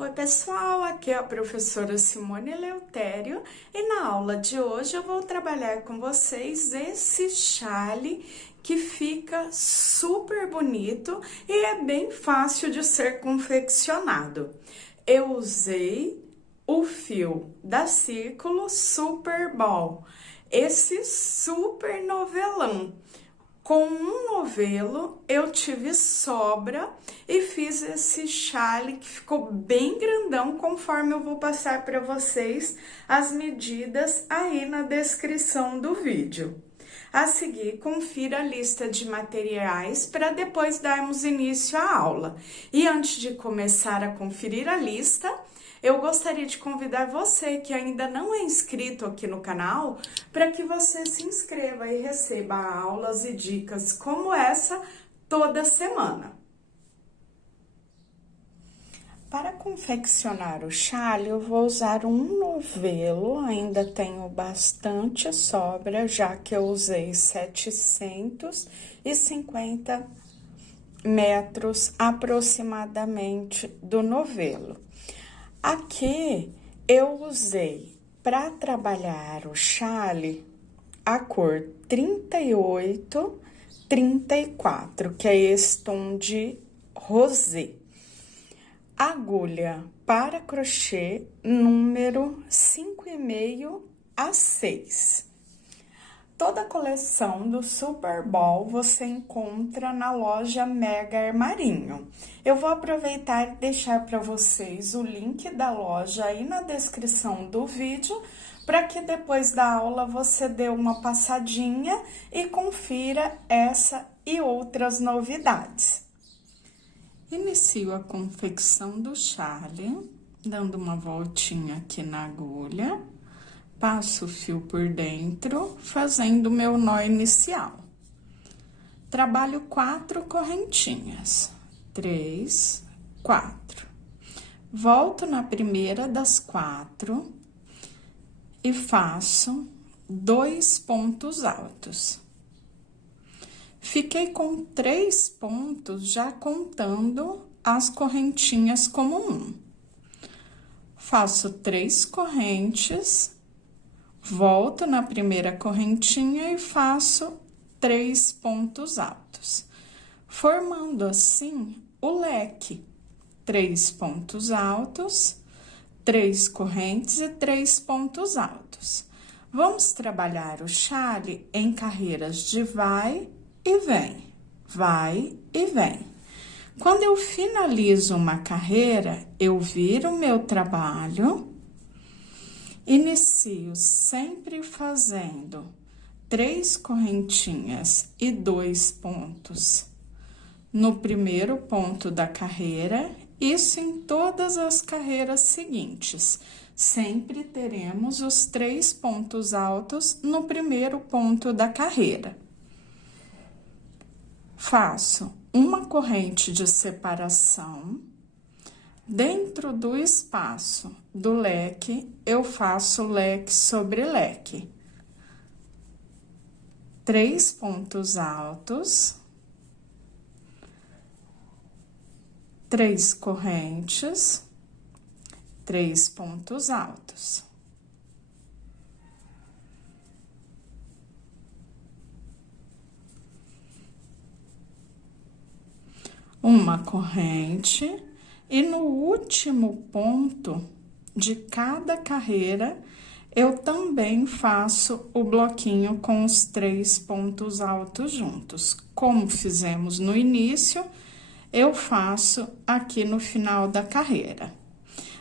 Oi, pessoal, aqui é a professora Simone Eleutério e na aula de hoje eu vou trabalhar com vocês esse chale que fica super bonito e é bem fácil de ser confeccionado. Eu usei o fio da Círculo Super Ball, esse super novelão. Com um novelo, eu tive sobra e fiz esse chale que ficou bem grandão, conforme eu vou passar para vocês as medidas aí na descrição do vídeo. A seguir, confira a lista de materiais para depois darmos início à aula. E antes de começar a conferir a lista, eu gostaria de convidar você que ainda não é inscrito aqui no canal para que você se inscreva e receba aulas e dicas como essa toda semana. Para confeccionar o chale, eu vou usar um novelo, ainda tenho bastante sobra, já que eu usei 750 metros aproximadamente do novelo. Aqui eu usei para trabalhar o chale a cor 38, 34, que é esse tom de rosé. Agulha para crochê número 5,5 a 6. Toda a coleção do Super Ball você encontra na loja Mega Armarinho. Eu vou aproveitar e deixar para vocês o link da loja aí na descrição do vídeo, para que depois da aula você dê uma passadinha e confira essa e outras novidades. Inicio a confecção do chale, dando uma voltinha aqui na agulha. Passo o fio por dentro, fazendo o meu nó inicial. Trabalho 4 correntinhas. 3, 4. Volto na primeira das 4 e faço 2 pontos altos. Fiquei com 3 pontos já contando as correntinhas como um. Faço 3 correntes. Volto na primeira correntinha e faço 3 pontos altos, formando assim o leque. 3 pontos altos, 3 correntes e 3 pontos altos. Vamos trabalhar o chale em carreiras de vai e vem, vai e vem. Quando eu finalizo uma carreira, eu viro o meu trabalho. Inicio sempre fazendo 3 correntinhas e 2 pontos no primeiro ponto da carreira, isso em todas as carreiras seguintes. Sempre teremos os 3 pontos altos no primeiro ponto da carreira. Faço uma corrente de separação. Dentro do espaço do leque, eu faço leque sobre leque. 3 pontos altos, 3 correntes, 3 pontos altos. Uma corrente. E no último ponto de cada carreira, eu também faço o bloquinho com os 3 pontos altos juntos. Como fizemos no início, eu faço aqui no final da carreira.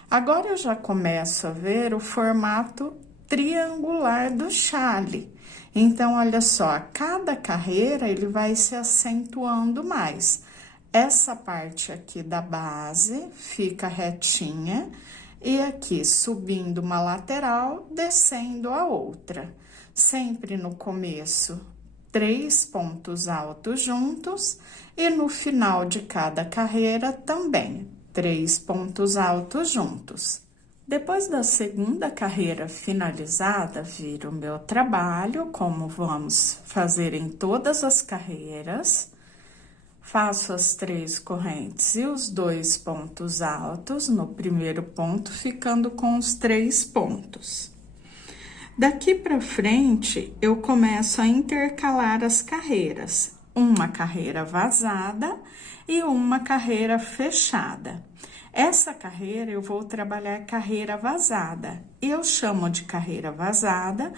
Agora, eu já começo a ver o formato triangular do chale. Então, olha só, a cada carreira ele vai se acentuando mais. Essa parte aqui da base fica retinha e aqui subindo uma lateral, descendo a outra. Sempre no começo, 3 pontos altos juntos e no final de cada carreira também, 3 pontos altos juntos. Depois da segunda carreira finalizada, viro o meu trabalho, como vamos fazer em todas as carreiras. Faço as 3 correntes e os 2 pontos altos no primeiro ponto, ficando com os 3 pontos. Daqui para frente, eu começo a intercalar as carreiras, uma carreira vazada e uma carreira fechada. Essa carreira eu vou trabalhar carreira vazada. Eu chamo de carreira vazada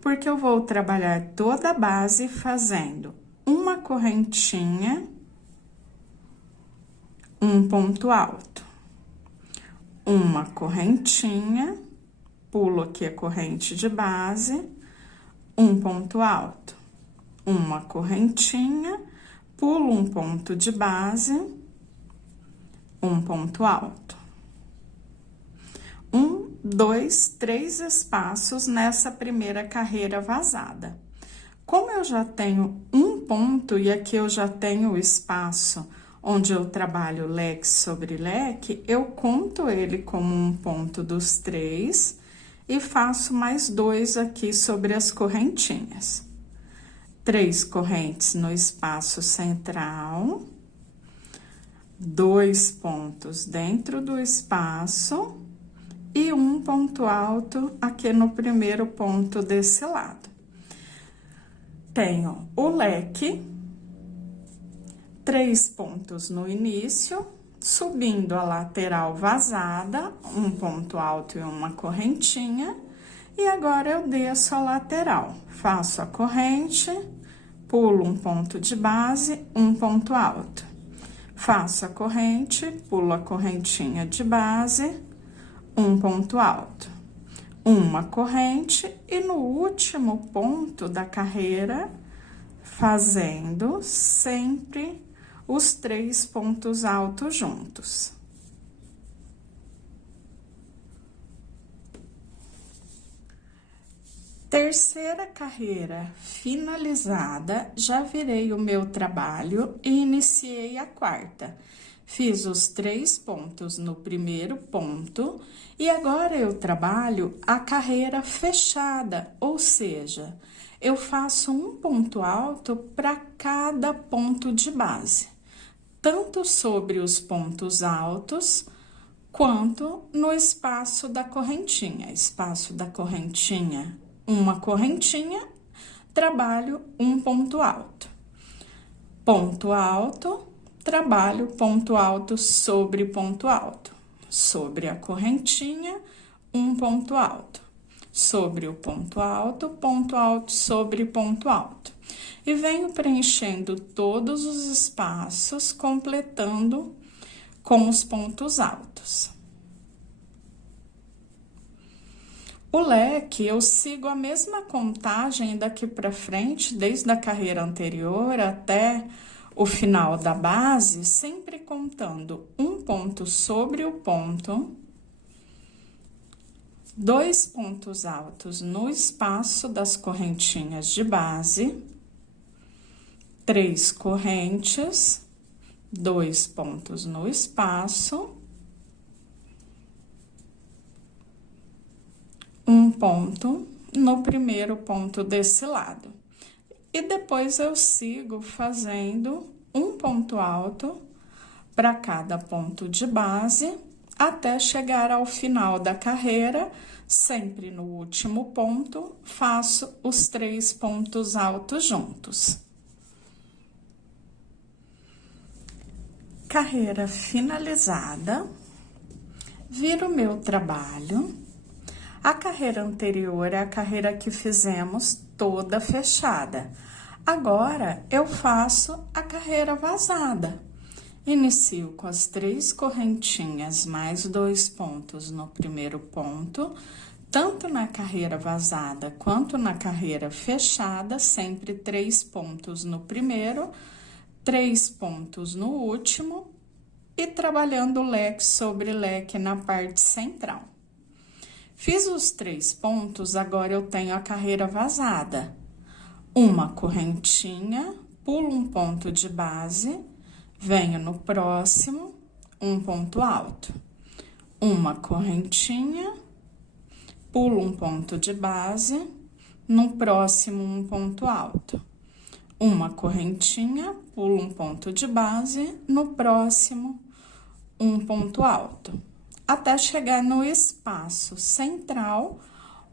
porque eu vou trabalhar toda a base fazendo uma correntinha, um ponto alto, uma correntinha, pulo aqui a corrente de base, um ponto alto, uma correntinha, pulo um ponto de base, um ponto alto. 1, 2, 3 espaços nessa primeira carreira vazada. Como eu já tenho um ponto e aqui eu já tenho o espaço onde eu trabalho leque sobre leque, eu conto ele como um ponto dos 3 e faço mais 2 aqui sobre as correntinhas. 3 correntes no espaço central, 2 pontos dentro do espaço e um ponto alto aqui no primeiro ponto desse lado. Tenho o leque, 3 pontos no início, subindo a lateral vazada, um ponto alto e uma correntinha, e agora eu desço a lateral, faço a corrente, pulo um ponto de base, um ponto alto. Faço a corrente, pulo a correntinha de base, um ponto alto. Uma corrente e no último ponto da carreira, fazendo sempre os 3 pontos altos juntos. Terceira carreira finalizada, já virei o meu trabalho e iniciei a quarta. Fiz os 3 pontos no primeiro ponto e agora eu trabalho a carreira fechada, ou seja, eu faço um ponto alto para cada ponto de base, tanto sobre os pontos altos, quanto no espaço da correntinha. Espaço da correntinha, uma correntinha, trabalho um ponto alto. Ponto alto, trabalho ponto alto sobre ponto alto. Sobre a correntinha, um ponto alto. Sobre o ponto alto sobre ponto alto. E venho preenchendo todos os espaços, completando com os pontos altos. O leque, eu sigo a mesma contagem daqui para frente, desde a carreira anterior até o final da base, sempre contando um ponto sobre o ponto, 2 pontos altos no espaço das correntinhas de base, 3 correntes, 2 pontos no espaço, um ponto no primeiro ponto desse lado. E depois eu sigo fazendo um ponto alto para cada ponto de base, até chegar ao final da carreira, sempre no último ponto, faço os 3 pontos altos juntos. Carreira finalizada, viro o meu trabalho. A carreira anterior é a carreira que fizemos toda fechada. Agora, eu faço a carreira vazada. Inicio com as 3 correntinhas mais 2 pontos no primeiro ponto, tanto na carreira vazada quanto na carreira fechada, sempre 3 pontos no primeiro, 3 pontos no último e trabalhando leque sobre leque na parte central. Fiz os 3 pontos, agora eu tenho a carreira vazada. Uma correntinha, pulo um ponto de base, venho no próximo, um ponto alto. Uma correntinha, pulo um ponto de base, no próximo um ponto alto. uma correntinha, pulo um ponto de base, no próximo, um ponto alto, até chegar no espaço central,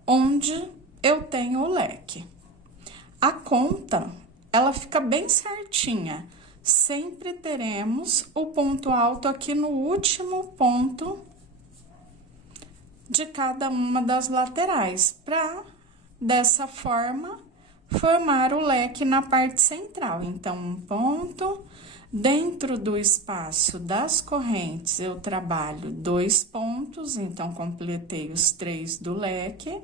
onde eu tenho o leque. A conta, ela fica bem certinha. Sempre teremos o ponto alto aqui no último ponto de cada uma das laterais, para, dessa forma, formar o leque na parte central. Então, um ponto, dentro do espaço das correntes, eu trabalho 2 pontos, então, completei os 3 do leque,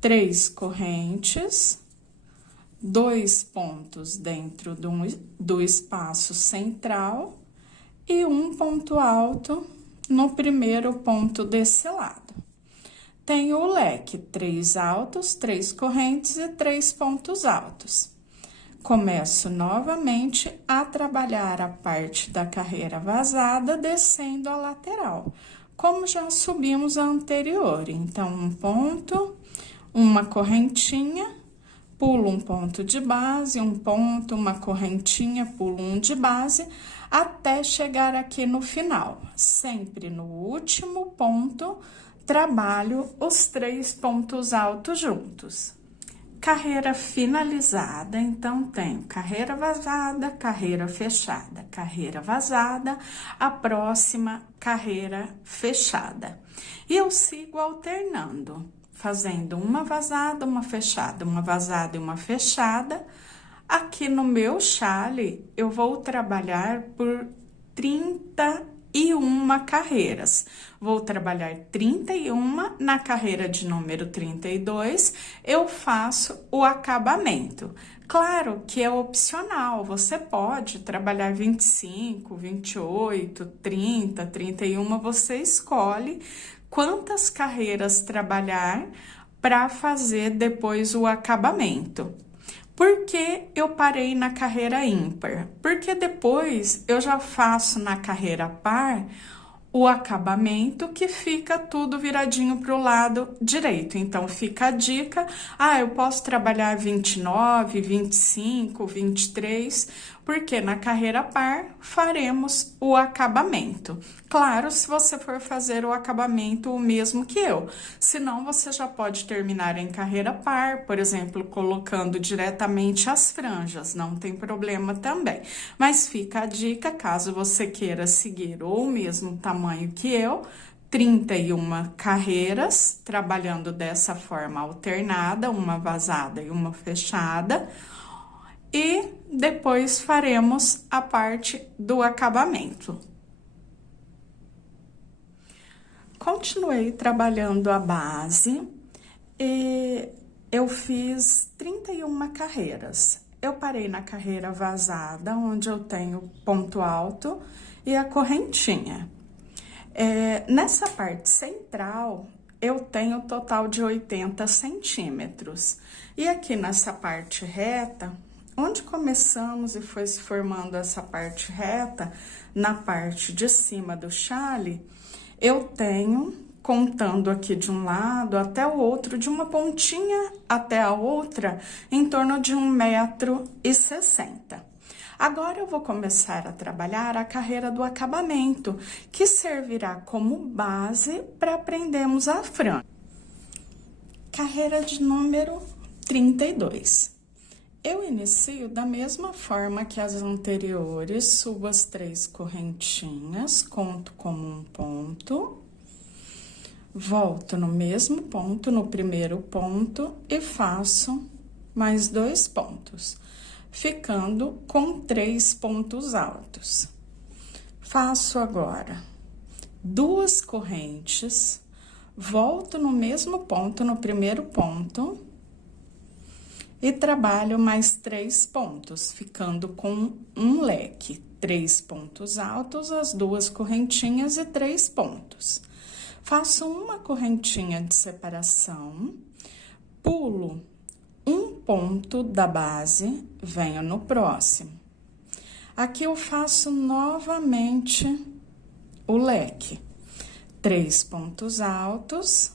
3 correntes, 2 pontos dentro do espaço central e um ponto alto no primeiro ponto desse lado. Tenho o leque, 3 altos, 3 correntes e 3 pontos altos. Começo novamente a trabalhar a parte da carreira vazada, descendo a lateral, como já subimos a anterior. Então, um ponto, uma correntinha, pulo um ponto de base, um ponto, uma correntinha, pulo um de base, até chegar aqui no final. Sempre no último ponto, trabalho os 3 pontos altos juntos. Carreira finalizada, então, tenho carreira vazada, carreira fechada, carreira vazada, a próxima carreira fechada. E eu sigo alternando, fazendo uma vazada, uma fechada, uma vazada e uma fechada. Aqui no meu chale, eu vou trabalhar por 31 carreiras. Vou trabalhar 31, na carreira de número 32, eu faço o acabamento. Claro que é opcional, você pode trabalhar 25, 28, 30, 31, você escolhe quantas carreiras trabalhar para fazer depois o acabamento. Por que eu parei na carreira ímpar? Porque depois eu já faço na carreira par o acabamento, que fica tudo viradinho para o lado direito. Então, fica a dica, eu posso trabalhar 29, 25, 23, porque na carreira par faremos o acabamento. Claro, se você for fazer o acabamento o mesmo que eu, senão você já pode terminar em carreira par, por exemplo, colocando diretamente as franjas, não tem problema também. Mas fica a dica, caso você queira seguir o mesmo tamanho que eu, 31 carreiras, trabalhando dessa forma alternada, uma vazada e uma fechada, e depois faremos a parte do acabamento. Continuei trabalhando a base e eu fiz 31 carreiras. Eu parei na carreira vazada, onde eu tenho ponto alto e a correntinha. Nessa parte central, eu tenho um total de 80 centímetros. E aqui nessa parte reta, onde começamos e foi se formando essa parte reta, na parte de cima do chale, eu tenho, contando aqui de um lado até o outro, de uma pontinha até a outra, em torno de 1,60 m. Agora, eu vou começar a trabalhar a carreira do acabamento, que servirá como base para aprendermos a franja. Carreira de número 32. Eu inicio da mesma forma que as anteriores, subo as 3 correntinhas, conto como um ponto, volto no mesmo ponto, no primeiro ponto, e faço mais 2 pontos, ficando com 3 pontos altos. Faço agora 2 correntes, volto no mesmo ponto, no primeiro ponto, e trabalho mais 3 pontos, ficando com um leque, 3 pontos altos, as 2 correntinhas e 3 pontos. Faço uma correntinha de separação, pulo um ponto da base, venho no próximo. Aqui eu faço novamente o leque, 3 pontos altos,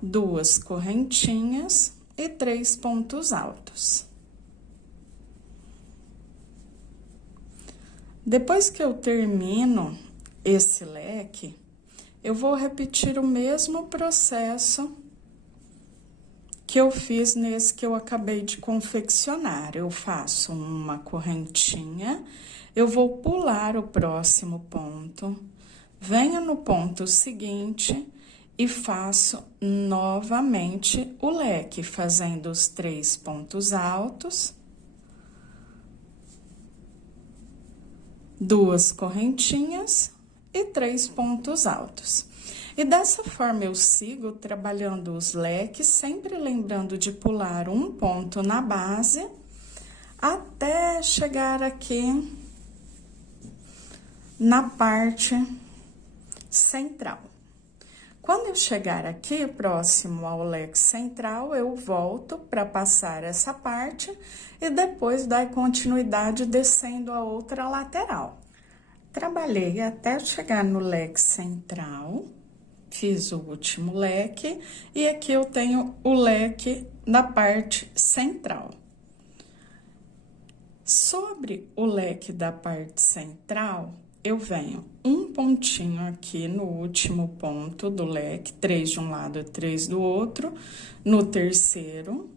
2 correntinhas e 3 pontos altos. Depois que eu termino esse leque, eu vou repetir o mesmo processo que eu fiz nesse que eu acabei de confeccionar. Eu faço uma correntinha, eu vou pular o próximo ponto, venho no ponto seguinte e faço novamente o leque, fazendo os 3 pontos altos, 2 correntinhas e 3 pontos altos. E dessa forma eu sigo trabalhando os leques, sempre lembrando de pular um ponto na base, até chegar aqui na parte central. Quando eu chegar aqui, próximo ao leque central, eu volto para passar essa parte e depois dar continuidade descendo a outra lateral. Trabalhei até chegar no leque central, fiz o último leque e aqui eu tenho o leque da parte central. Sobre o leque da parte central, eu venho um pontinho aqui no último ponto do leque, 3 de um lado e 3 do outro. No terceiro,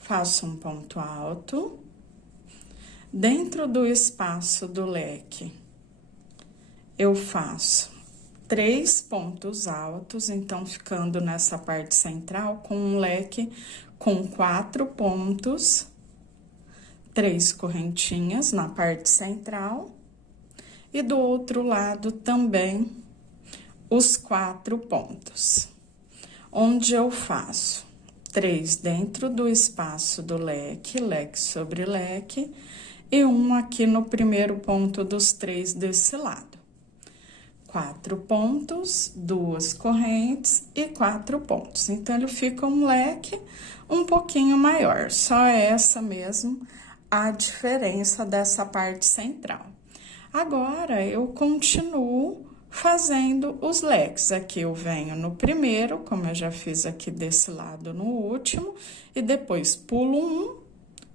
faço um ponto alto. Dentro do espaço do leque, eu faço 3 pontos altos, então, ficando nessa parte central com um leque com 4 pontos, 3 correntinhas na parte central. E do outro lado também os 4 pontos, onde eu faço 3 dentro do espaço do leque, leque sobre leque, e um aqui no primeiro ponto dos 3 desse lado. 4 pontos, 2 correntes e 4 pontos. Então, ele fica um leque um pouquinho maior, só essa mesmo a diferença dessa parte central. Agora, eu continuo fazendo os leques. Aqui eu venho no primeiro, como eu já fiz aqui desse lado no último, e depois pulo um,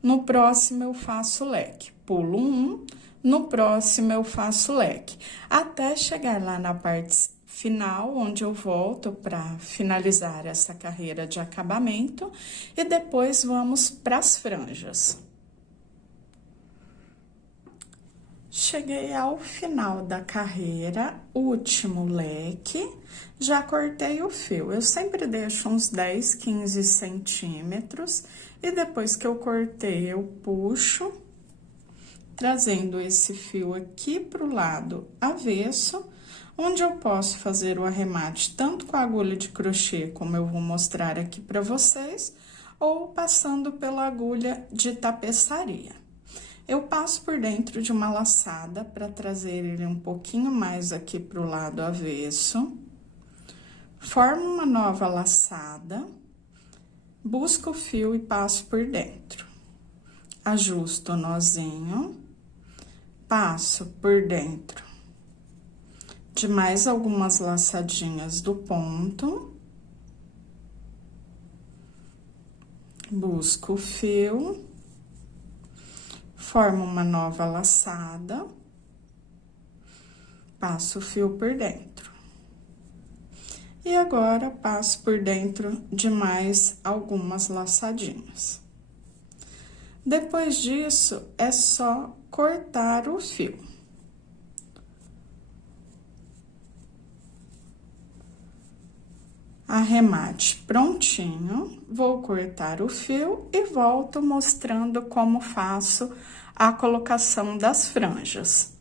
no próximo eu faço leque. Pulo um, no próximo eu faço leque. Até chegar lá na parte final, onde eu volto para finalizar essa carreira de acabamento, e depois vamos para as franjas. Cheguei ao final da carreira, último leque, já cortei o fio. Eu sempre deixo uns 10, 15 centímetros e depois que eu cortei, eu puxo, trazendo esse fio aqui pro lado avesso, onde eu posso fazer o arremate tanto com a agulha de crochê, como eu vou mostrar aqui para vocês, ou passando pela agulha de tapeçaria. Eu passo por dentro de uma laçada para trazer ele um pouquinho mais aqui pro lado avesso. Formo uma nova laçada, busco o fio e passo por dentro. Ajusto o nozinho, passo por dentro de mais algumas laçadinhas do ponto. Busco o fio. Formo uma nova laçada, passo o fio por dentro. E agora, passo por dentro de mais algumas laçadinhas. Depois disso, é só cortar o fio. Arremate prontinho, vou cortar o fio e volto mostrando como faço a colocação das franjas.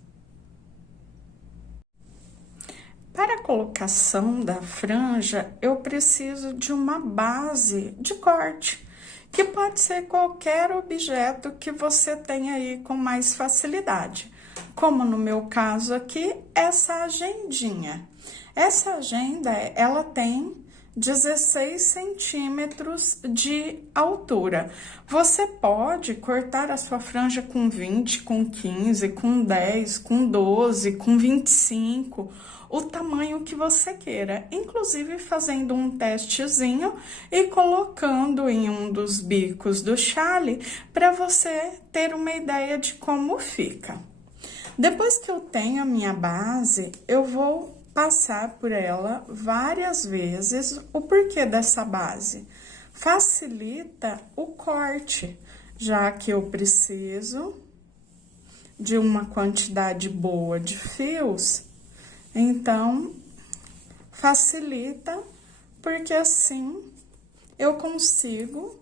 Para a colocação da franja, eu preciso de uma base de corte, que pode ser qualquer objeto que você tenha aí com mais facilidade. Como no meu caso aqui, essa agendinha. Essa agenda, ela tem 16 centímetros de altura. Você pode cortar a sua franja com 20, com 15, com 10, com 12, com 25, o tamanho que você queira, inclusive fazendo um testezinho e colocando em um dos bicos do chale para você ter uma ideia de como fica. Depois que eu tenho a minha base, eu vou passar por ela várias vezes. O porquê dessa base? Facilita o corte, já que eu preciso de uma quantidade boa de fios, então facilita, porque assim eu consigo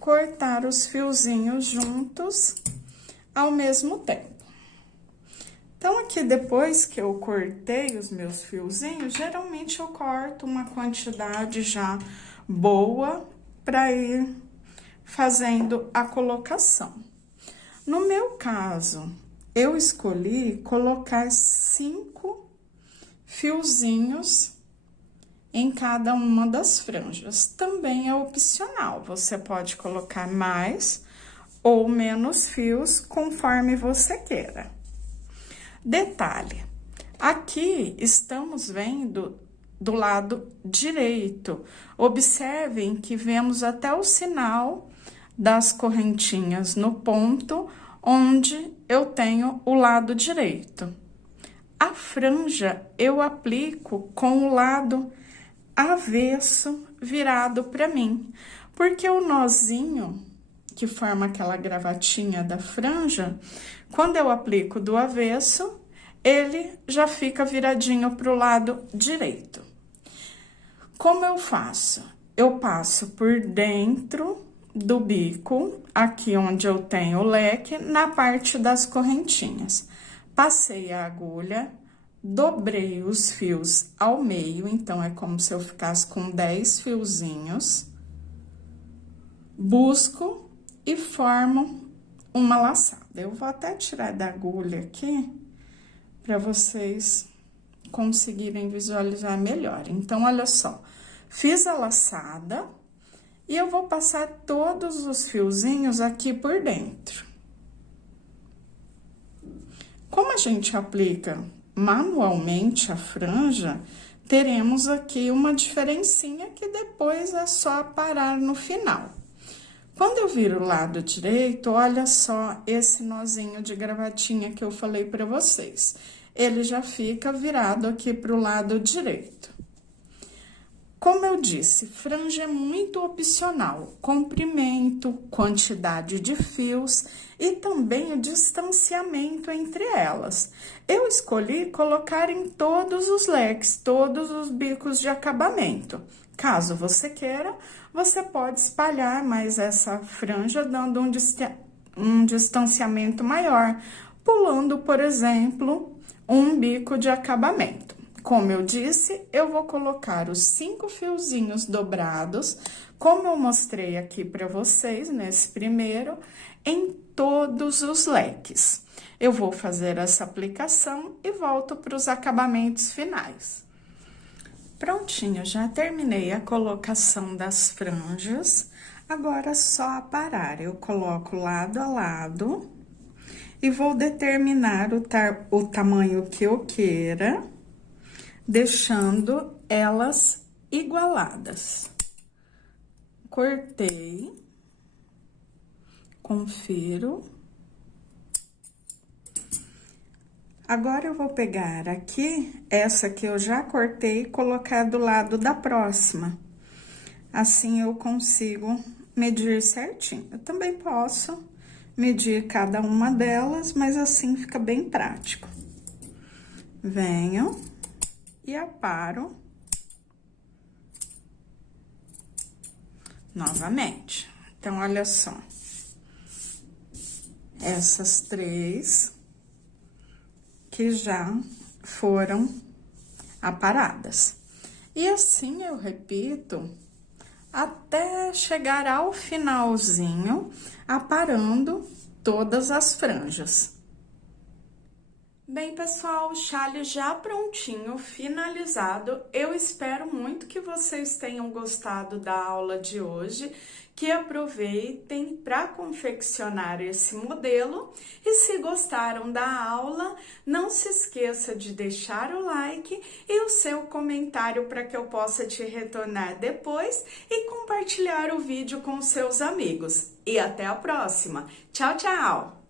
cortar os fiozinhos juntos ao mesmo tempo. Então, aqui depois que eu cortei os meus fiozinhos, geralmente eu corto uma quantidade já boa para ir fazendo a colocação. No meu caso, eu escolhi colocar 5 fiozinhos em cada uma das franjas. Também é opcional, você pode colocar mais ou menos fios conforme você queira. Detalhe, aqui estamos vendo do lado direito. Observem que vemos até o sinal das correntinhas no ponto onde eu tenho o lado direito. A franja eu aplico com o lado avesso virado para mim, porque o nozinho que forma aquela gravatinha da franja, quando eu aplico do avesso, ele já fica viradinho para o lado direito. Como eu faço? Eu passo por dentro do bico, aqui onde eu tenho o leque, na parte das correntinhas. Passei a agulha, dobrei os fios ao meio, então é como se eu ficasse com 10 fiozinhos. Busco e formo uma laçada. Eu vou até tirar da agulha aqui, para vocês conseguirem visualizar melhor. Então, olha só, fiz a laçada e eu vou passar todos os fiozinhos aqui por dentro. Como a gente aplica manualmente a franja, teremos aqui uma diferencinha que depois é só parar no final. Quando eu viro o lado direito, olha só esse nozinho de gravatinha que eu falei para vocês. Ele já fica virado aqui para o lado direito. Como eu disse, franja é muito opcional, comprimento, quantidade de fios e também o distanciamento entre elas. Eu escolhi colocar em todos os leques, todos os bicos de acabamento. Caso você queira, você pode espalhar mais essa franja, dando um distanciamento maior, pulando, por exemplo, um bico de acabamento. Como eu disse, eu vou colocar os 5 fiozinhos dobrados, como eu mostrei aqui para vocês nesse primeiro, em todos os leques. Eu vou fazer essa aplicação e volto para os acabamentos finais. Prontinho, já terminei a colocação das franjas, agora só aparar. Eu coloco lado a lado e vou determinar o tamanho que eu queira, deixando elas igualadas. Cortei, confiro. Agora, eu vou pegar aqui, essa que eu já cortei, e colocar do lado da próxima. Assim, eu consigo medir certinho. Eu também posso medir cada uma delas, mas assim fica bem prático. Venho e aparo novamente. Então, olha só. Essas 3... que já foram aparadas. E assim eu repito até chegar ao finalzinho, aparando todas as franjas. Bem, pessoal, o chalé já prontinho, finalizado. Eu espero muito que vocês tenham gostado da aula de hoje, que aproveitem para confeccionar esse modelo. E se gostaram da aula, não se esqueça de deixar o like e o seu comentário para que eu possa te retornar depois e compartilhar o vídeo com seus amigos. E até a próxima. Tchau, tchau!